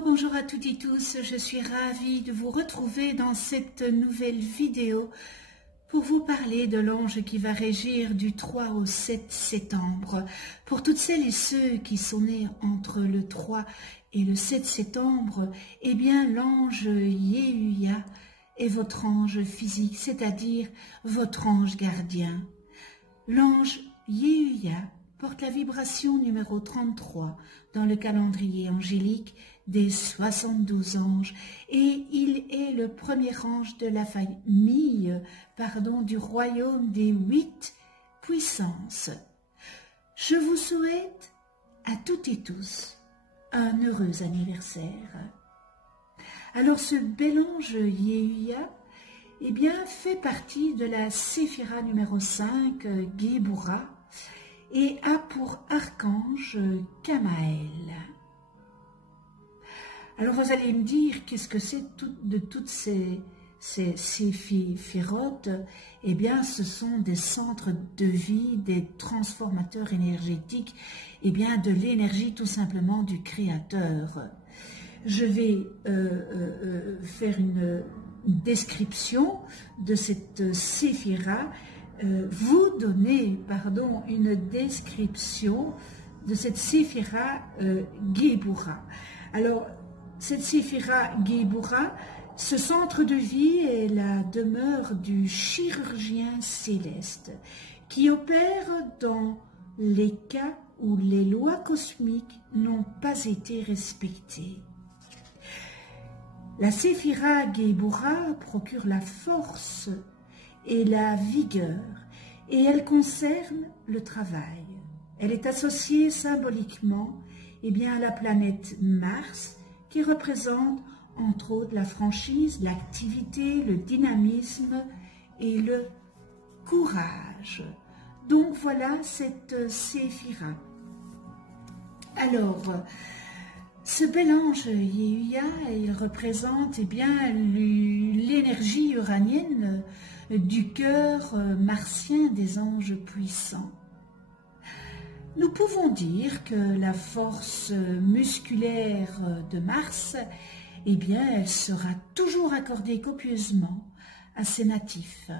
Rebonjour à toutes et tous, je suis ravie de vous retrouver dans cette nouvelle vidéo pour vous parler de l'ange qui va régir du 3 au 7 septembre. Pour toutes celles et ceux qui sont nés entre le 3 et le 7 septembre, eh bien l'ange Yehuya est votre ange physique, c'est-à-dire votre ange gardien. L'ange Yehuya porte la vibration numéro 33 dans le calendrier angélique des 72 anges et il est le premier ange de la famille, du royaume des 8 puissances. Je vous souhaite à toutes et tous un heureux anniversaire. Alors ce bel ange Yehuya, eh bien, fait partie de la séphira numéro 5, Géboura, et a pour archange Kamaël. Alors vous allez me dire, qu'est-ce que c'est de toutes ces séphirotes? Eh bien, ce sont des centres de vie, des transformateurs énergétiques, eh bien, de l'énergie tout simplement du Créateur. Je vais faire une description de cette séphira, vous donner, une description de cette séphira Géboura. Alors, cette séphira Géboura, ce centre de vie est la demeure du chirurgien céleste qui opère dans les cas où les lois cosmiques n'ont pas été respectées. La séphira Géboura procure la force et la vigueur, et elle concerne le travail. Elle est associée symboliquement à la planète Mars, qui représente entre autres la franchise, l'activité, le dynamisme et le courage. Donc voilà cette séphira. Alors, ce bel ange Yehuya, il représente l'énergie uranienne du cœur martien des anges puissants. Nous pouvons dire que la force musculaire de Mars, elle sera toujours accordée copieusement à ses natifs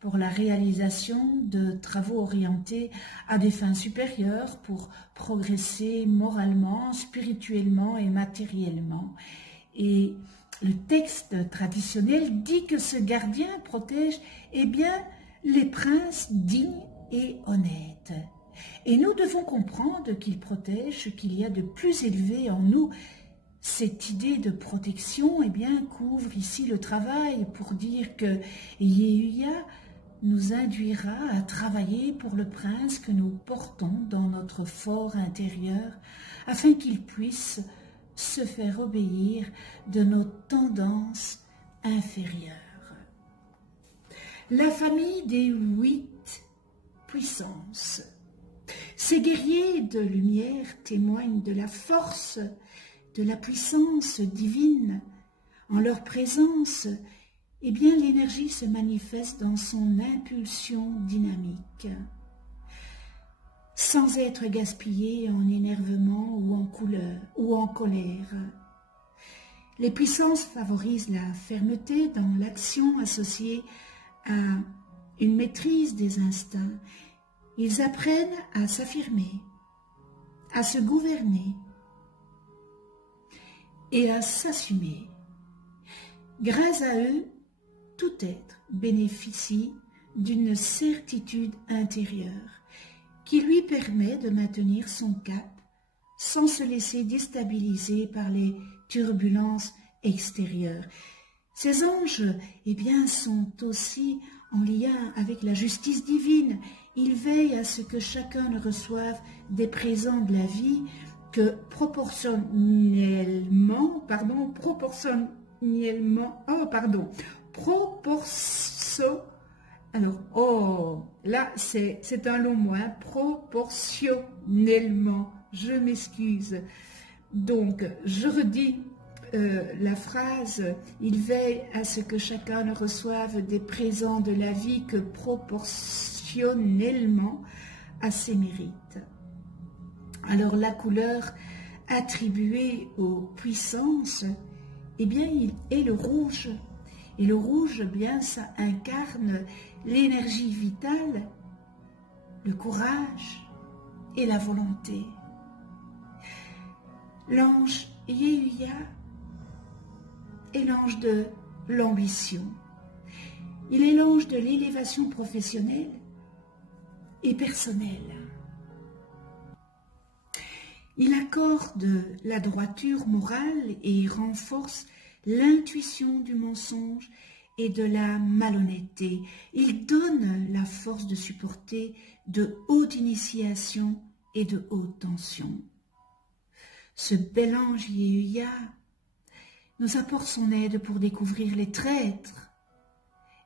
pour la réalisation de travaux orientés à des fins supérieures pour progresser moralement, spirituellement et matériellement. Et le texte traditionnel dit que ce gardien protège les princes dignes et honnêtes. Et nous devons comprendre qu'il protège ce qu'il y a de plus élevé en nous. Cette idée de protection couvre ici le travail pour dire que Yehuya nous induira à travailler pour le prince que nous portons dans notre fort intérieur afin qu'il puisse se faire obéir de nos tendances inférieures. La famille des 8 puissances. Ces guerriers de lumière témoignent de la force, de la puissance divine. En leur présence, l'énergie se manifeste dans son impulsion dynamique, sans être gaspillée en énervement ou en colère. Les puissances favorisent la fermeté dans l'action associée à une maîtrise des instincts. Ils apprennent à s'affirmer, à se gouverner et à s'assumer. Grâce à eux, tout être bénéficie d'une certitude intérieure qui lui permet de maintenir son cap sans se laisser déstabiliser par les turbulences extérieures. Ces anges, sont aussi en lien avec la justice divine. Ils veillent à ce que chacun ne reçoive des présents de la vie que c'est un long mot, proportionnellement, je m'excuse. Donc, je redis la phrase, il veille à ce que chacun ne reçoive des présents de la vie que proportionnellement à ses mérites. Alors la couleur attribué aux puissances, eh bien, il est le rouge. Et le rouge, eh bien, ça incarne l'énergie vitale, le courage et la volonté. L'ange Yehuya est l'ange de l'ambition. Il est l'ange de l'élévation professionnelle et personnelle. Il accorde la droiture morale et renforce l'intuition du mensonge et de la malhonnêteté. Il donne la force de supporter de hautes initiations et de hautes tensions. Ce bel ange Yehuya nous apporte son aide pour découvrir les traîtres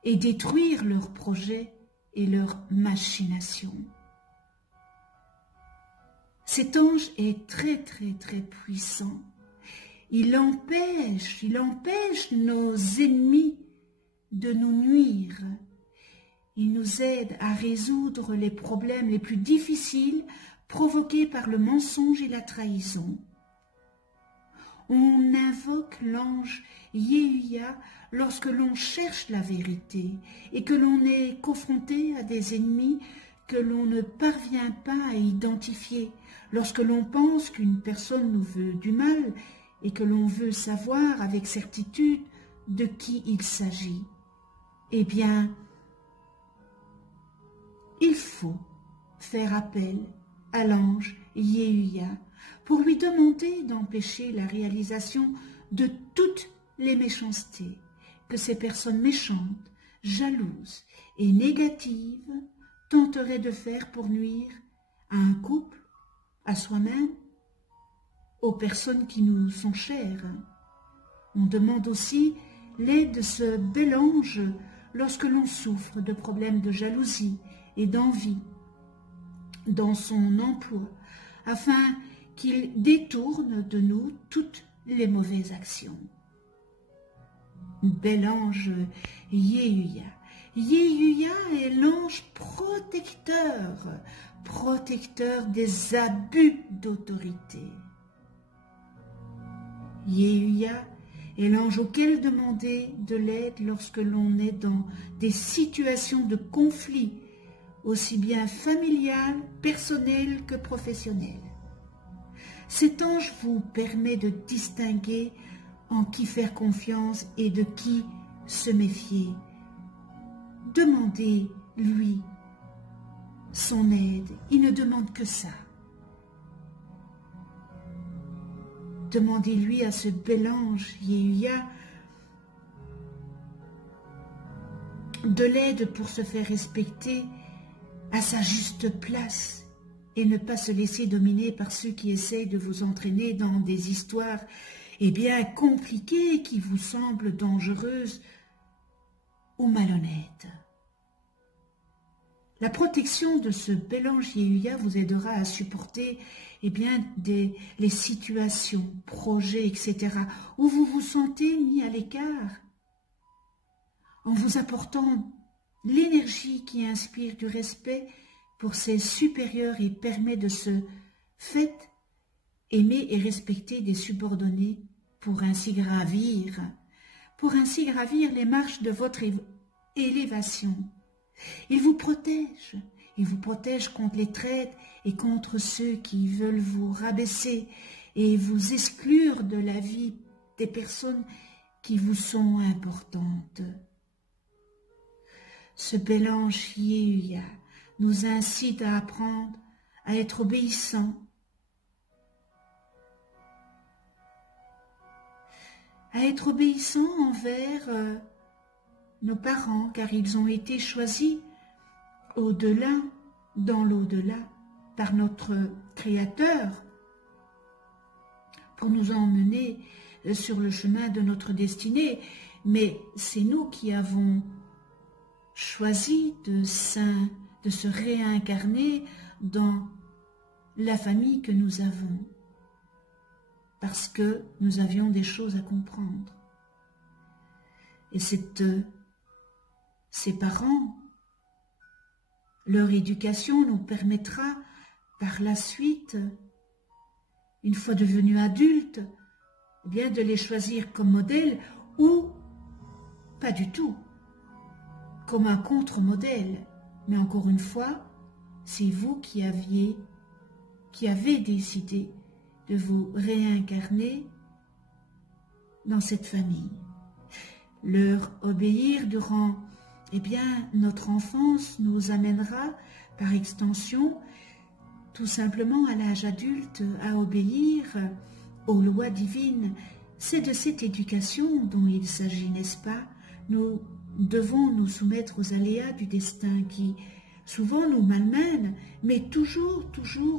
et détruire leurs projets et leurs machinations. Cet ange est très puissant. Il empêche nos ennemis de nous nuire. Il nous aide à résoudre les problèmes les plus difficiles provoqués par le mensonge et la trahison. On invoque l'ange Yehuya lorsque l'on cherche la vérité et que l'on est confronté à des ennemis que l'on ne parvient pas à identifier, lorsque l'on pense qu'une personne nous veut du mal et que l'on veut savoir avec certitude de qui il s'agit. Eh bien, il faut faire appel à l'ange Yehuya pour lui demander d'empêcher la réalisation de toutes les méchancetés que ces personnes méchantes, jalouses et négatives tenteraient de faire pour nuire à un couple, à soi-même, aux personnes qui nous sont chères. On demande aussi l'aide de ce bel ange lorsque l'on souffre de problèmes de jalousie et d'envie dans son emploi, afin qu'il détourne de nous toutes les mauvaises actions. Bel ange Yehuya. Yehuya est l'ange protecteur des abus d'autorité. Yehuya est l'ange auquel demander de l'aide lorsque l'on est dans des situations de conflit, aussi bien familiales, personnelles que professionnelles. Cet ange vous permet de distinguer en qui faire confiance et de qui se méfier. Demandez-lui son aide, il ne demande que ça. Demandez-lui à ce bel ange Yehuya de l'aide pour se faire respecter à sa juste place et ne pas se laisser dominer par ceux qui essayent de vous entraîner dans des histoires bien compliquées qui vous semblent dangereuses ou malhonnêtes. La protection de ce bel ange Yehuya vous aidera à supporter les situations, projets, etc., où vous vous sentez mis à l'écart, en vous apportant l'énergie qui inspire du respect pour ses supérieurs et permet de se faire aimer et respecter des subordonnés pour ainsi gravir les marches de votre élévation. Il vous protège contre les traites et contre ceux qui veulent vous rabaisser et vous exclure de la vie des personnes qui vous sont importantes. Ce bel ange Yehuya nous incite à apprendre à être obéissants, envers nos parents, car ils ont été choisis au-delà, dans l'au-delà, par notre Créateur, pour nous emmener sur le chemin de notre destinée. Mais c'est nous qui avons choisi de se réincarner dans la famille que nous avons, parce que nous avions des choses à comprendre. Et ces parents, leur éducation nous permettra par la suite une fois devenus adultes, eh bien de les choisir comme modèle ou pas du tout, comme un contre-modèle. Mais encore une fois, c'est vous qui avez décidé de vous réincarner dans cette famille. Leur obéir durant notre enfance nous amènera par extension tout simplement à l'âge adulte à obéir aux lois divines. C'est de cette éducation dont il s'agit, n'est-ce pas? Nous devons nous soumettre aux aléas du destin qui souvent nous malmènent, mais toujours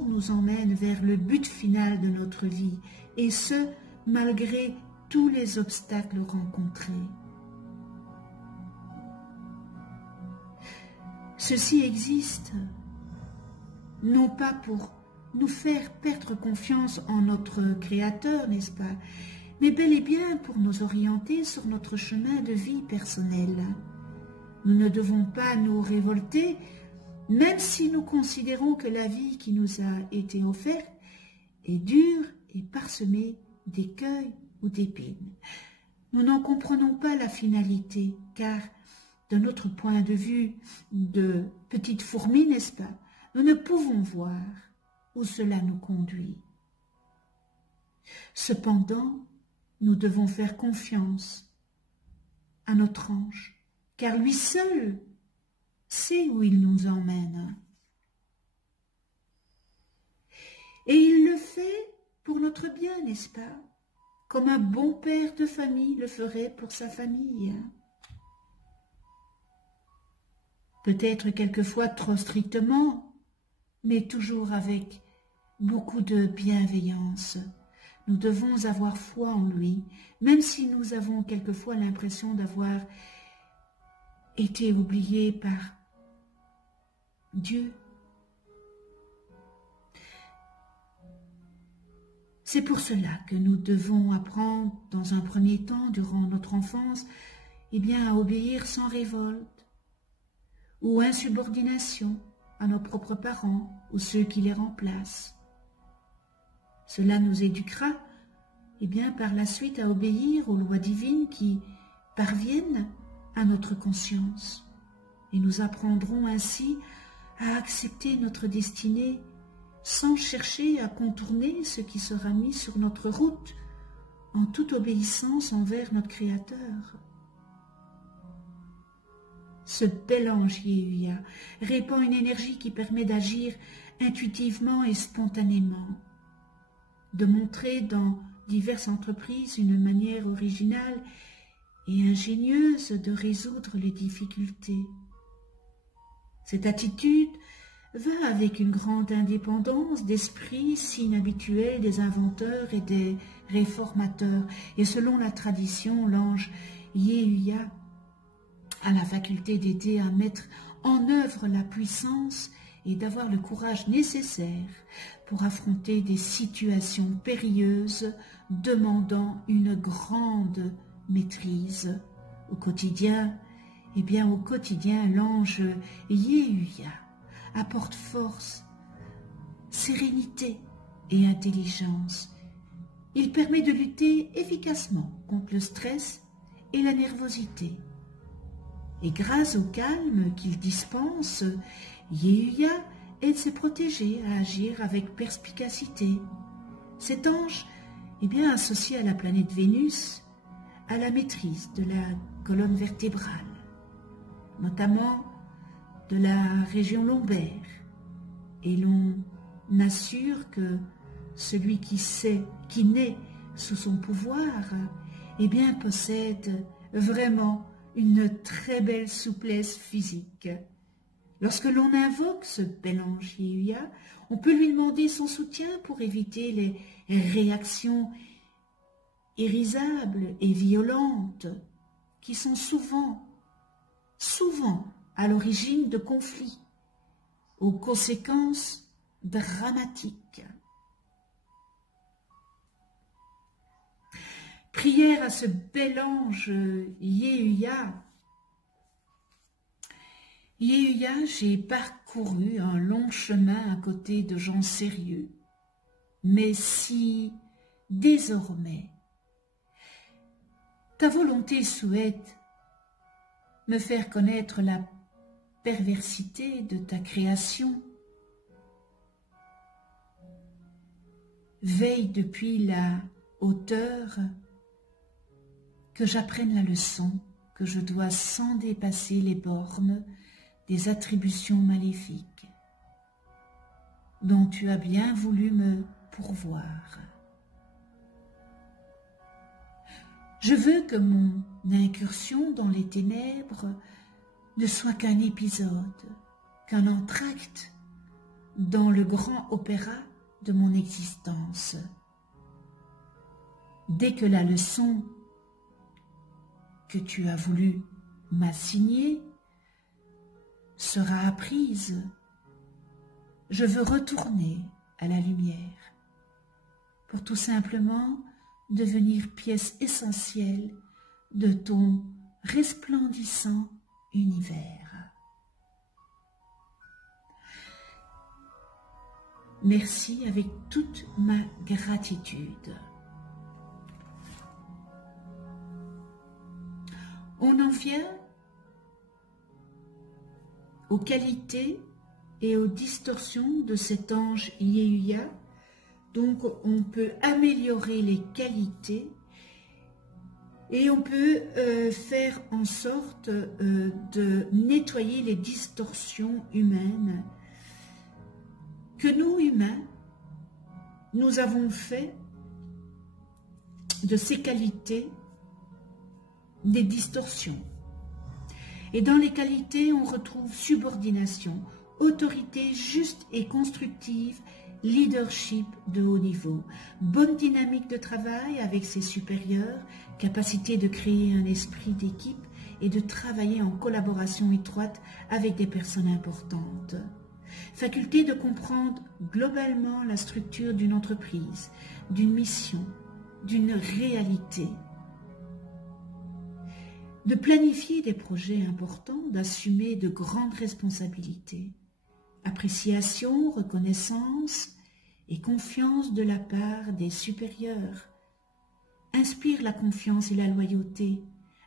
nous emmènent vers le but final de notre vie, et ce, malgré tous les obstacles rencontrés. Ceci existe, non pas pour nous faire perdre confiance en notre Créateur, n'est-ce pas, mais bel et bien pour nous orienter sur notre chemin de vie personnel. Nous ne devons pas nous révolter, même si nous considérons que la vie qui nous a été offerte est dure et parsemée d'écueils ou d'épines. Nous n'en comprenons pas la finalité, car de notre point de vue de petite fourmi, n'est-ce pas, nous ne pouvons voir où cela nous conduit. Cependant, nous devons faire confiance à notre ange, car lui seul sait où il nous emmène. Et il le fait pour notre bien, n'est-ce pas? Comme un bon père de famille le ferait pour sa famille. Peut-être quelquefois trop strictement, mais toujours avec beaucoup de bienveillance. Nous devons avoir foi en lui, même si nous avons quelquefois l'impression d'avoir été oubliés par Dieu. C'est pour cela que nous devons apprendre, dans un premier temps, durant notre enfance, à obéir sans révolte ou insubordination à nos propres parents ou ceux qui les remplacent. Cela nous éduquera, par la suite à obéir aux lois divines qui parviennent à notre conscience. Et nous apprendrons ainsi à accepter notre destinée sans chercher à contourner ce qui sera mis sur notre route, en toute obéissance envers notre Créateur. Ce bel ange Yehuya répand une énergie qui permet d'agir intuitivement et spontanément, de montrer dans diverses entreprises une manière originale et ingénieuse de résoudre les difficultés. Cette attitude va avec une grande indépendance d'esprit, signe habituel des inventeurs et des réformateurs. Et selon la tradition, l'ange Yehuya a la faculté d'aider à mettre en œuvre la puissance et d'avoir le courage nécessaire pour affronter des situations périlleuses demandant une grande maîtrise. Au quotidien, l'ange Yehuya apporte force, sérénité et intelligence. Il permet de lutter efficacement contre le stress et la nervosité. Et grâce au calme qu'il dispense, Yehuya aide ses protégés à agir avec perspicacité. Cet ange associé à la planète Vénus, à la maîtrise de la colonne vertébrale, notamment de la région lombaire, et l'on assure que celui qui naît sous son pouvoir, possède vraiment une très belle souplesse physique. Lorsque l'on invoque ce bel ange Yehuya, on peut lui demander son soutien pour éviter les réactions irrisables et violentes qui sont souvent à l'origine de conflits aux conséquences dramatiques. Prière à ce bel ange Yehuya. Yehuya, j'ai parcouru un long chemin à côté de gens sérieux, mais si désormais ta volonté souhaite me faire connaître la perversité de ta création, veille depuis la hauteur que j'apprenne la leçon que je dois sans dépasser les bornes des attributions maléfiques dont tu as bien voulu me pourvoir. Je veux que mon incursion dans les ténèbres ne soit qu'un épisode, qu'un entr'acte dans le grand opéra de mon existence. Dès que la leçon que tu as voulu m'assigner sera apprise, je veux retourner à la lumière pour tout simplement devenir pièce essentielle de ton resplendissant univers. Merci avec toute ma gratitude. On en vient aux qualités et aux distorsions de cet ange Yehuya. Donc on peut améliorer les qualités et on peut faire en sorte de nettoyer les distorsions humaines que nous, humains, nous avons fait de ces qualités des distorsions. Et dans les qualités, on retrouve subordination, autorité juste et constructive, leadership de haut niveau, bonne dynamique de travail avec ses supérieurs, capacité de créer un esprit d'équipe et de travailler en collaboration étroite avec des personnes importantes. Faculté de comprendre globalement la structure d'une entreprise, d'une mission, d'une réalité. De planifier des projets importants, d'assumer de grandes responsabilités. Appréciation, reconnaissance et confiance de la part des supérieurs. Inspire la confiance et la loyauté.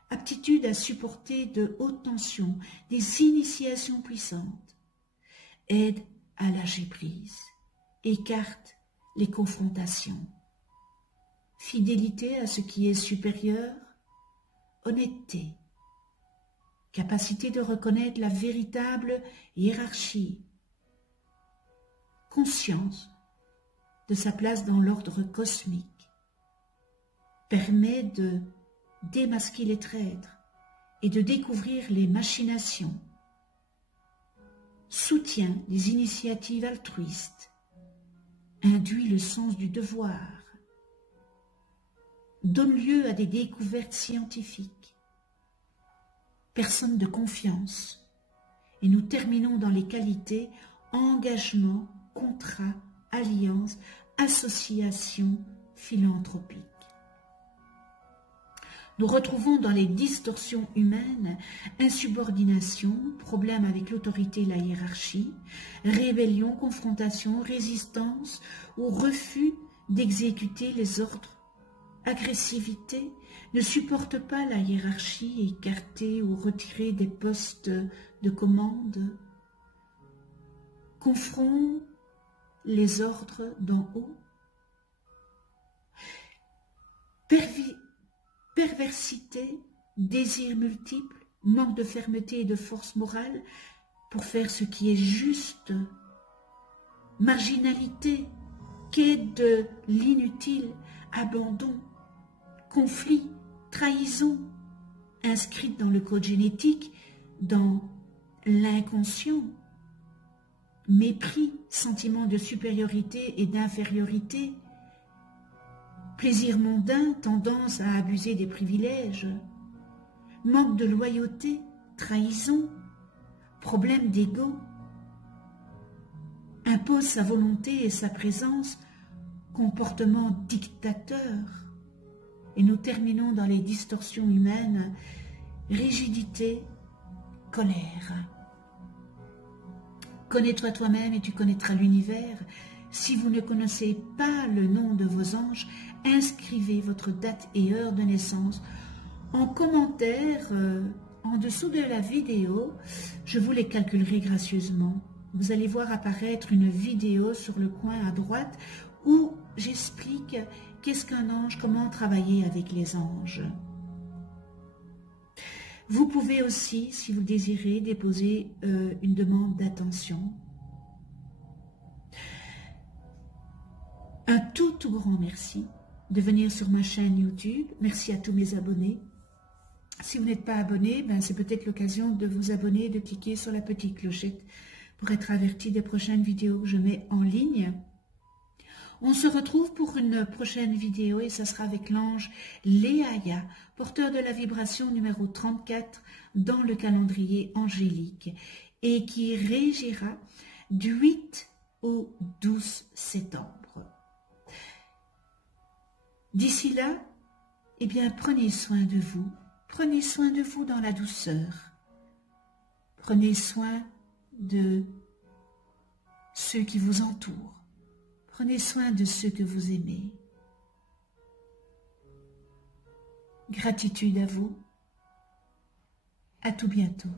Aptitude à supporter de hautes tensions, des initiations puissantes. Aide à lâcher prise. Écarte les confrontations. Fidélité à ce qui est supérieur. Honnêteté. Capacité de reconnaître la véritable hiérarchie. Conscience de sa place dans l'ordre cosmique. Permet de démasquer les traîtres et de découvrir les machinations. Soutient les initiatives altruistes. Induit le sens du devoir. Donne lieu à des découvertes scientifiques. Personne de confiance. Et nous terminons dans les qualités engagement, contrat, alliance, association philanthropique. Nous retrouvons dans les distorsions humaines insubordination, problème avec l'autorité et la hiérarchie, rébellion, confrontation, résistance ou refus d'exécuter les ordres, agressivité, ne supporte pas la hiérarchie, écarter ou retirer des postes de commande, confronte les ordres d'en haut, perversité, désirs multiples, manque de fermeté et de force morale pour faire ce qui est juste, marginalité, quête de l'inutile, abandon, conflit, trahison, inscrite dans le code génétique, dans l'inconscient, mépris, sentiment de supériorité et d'infériorité, plaisir mondain, tendance à abuser des privilèges, manque de loyauté, trahison, problème d'ego, impose sa volonté et sa présence, comportement dictateur. Et nous terminons dans les distorsions humaines, rigidité, colère. Connais-toi toi-même et tu connaîtras l'univers. Si vous ne connaissez pas le nom de vos anges, inscrivez votre date et heure de naissance en commentaire en dessous de la vidéo. Je vous les calculerai gracieusement. Vous allez voir apparaître une vidéo sur le coin à droite où j'explique qu'est-ce qu'un ange, comment travailler avec les anges. Vous pouvez aussi, si vous le désirez, déposer une demande d'attention. Un tout grand merci de venir sur ma chaîne YouTube. Merci à tous mes abonnés. Si vous n'êtes pas abonné, c'est peut-être l'occasion de vous abonner et de cliquer sur la petite clochette pour être averti des prochaines vidéos que je mets en ligne. On se retrouve pour une prochaine vidéo et ça sera avec l'ange Léaïa, porteur de la vibration numéro 34 dans le calendrier angélique et qui régira du 8 au 12 septembre. D'ici là, eh bien, prenez soin de vous dans la douceur. Prenez soin de ceux qui vous entourent. Prenez soin de ceux que vous aimez. Gratitude à vous. À tout bientôt.